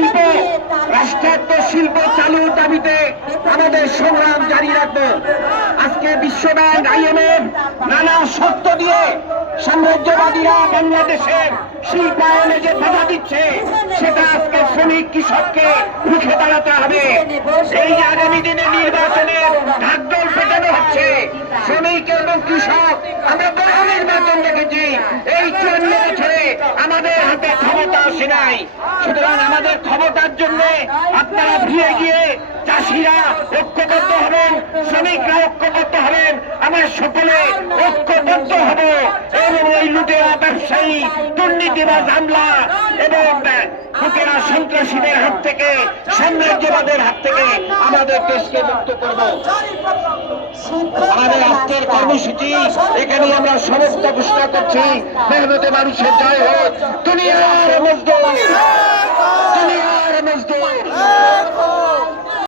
শিল্প, রাষ্ট্রায়ত্ত শিল্প চালুর দাবিতে আমাদের সংগ্রাম জারি রাখব। আজকে বিশ্বব্যাংক আইএমএফ নানা সত্য দিয়ে সাম্রাজ্যবাদীরা বাংলাদেশের শিল্পায়নে যে বাধা দিচ্ছে, সেটা আজকে শ্রমিক কৃষককে রুখে দাঁড়াতে হবে। এই আগামী দিনে নির্বাচনের ঢাকদল পেটানো হচ্ছে, শ্রমিক এবং কৃষক, আমরা বড় নির্বাচন হাতে ক্ষমতা আসে নাই। সুতরাং আমাদের ক্ষমতার জন্য আপনারা ভিড়ে গিয়ে চাষিরা ঐক্যবদ্ধ হবেন শ্রমিকরা ঐক্যবদ্ধ হবেন আমরা সকলে ঐক্যবদ্ধ হব। এবং ওই লুটেরা ব্যবসায়ী, দুর্নীতিবাজ হামলা এবং লুটেরা সন্ত্রাসীদের হাত থেকে, সাম্রাজ্যবাদের হাত থেকে আমাদের দেশকে মুক্ত করব। আমাদের আজকের কর্মসূচি এখানে আমরা সমস্ত ঘোষণা করছি। মেহনতে মানুষের জয় হোক। দুনিয়ার মজদুর।